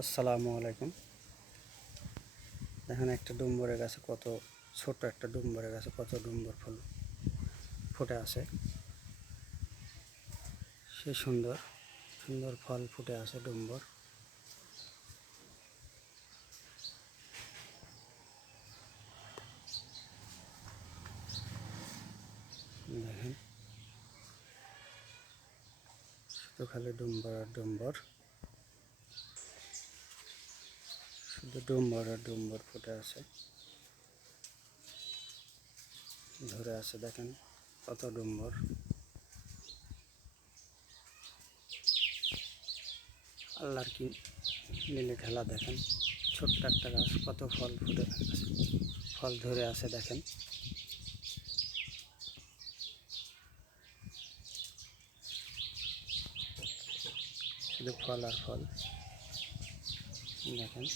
আসসালামু আলাইকুম। দেখেন একটা ডুম্বরের গাছে কত ছোট একটা ডুম্বরের গাছে কত ডুম্বর ফুল ফুটে আছে। সে সুন্দর সুন্দর ফল ফুটে আছে ডুম্বর। দেখেন শুধু খালি ডুম্বর আর ডুম্বর, শুধু ডুম্বর আর ডুম্বর ফুটে আছে, ধরে আছে। দেখেন কত ডুম্বর। আল্লাহর কি নীলে খেলা। দেখেন ছোট্ট একটা গাছ কত ফল ফুটে আছে, ফল ধরে আছে। দেখেন শুধু ফল আর ফল। দেখেন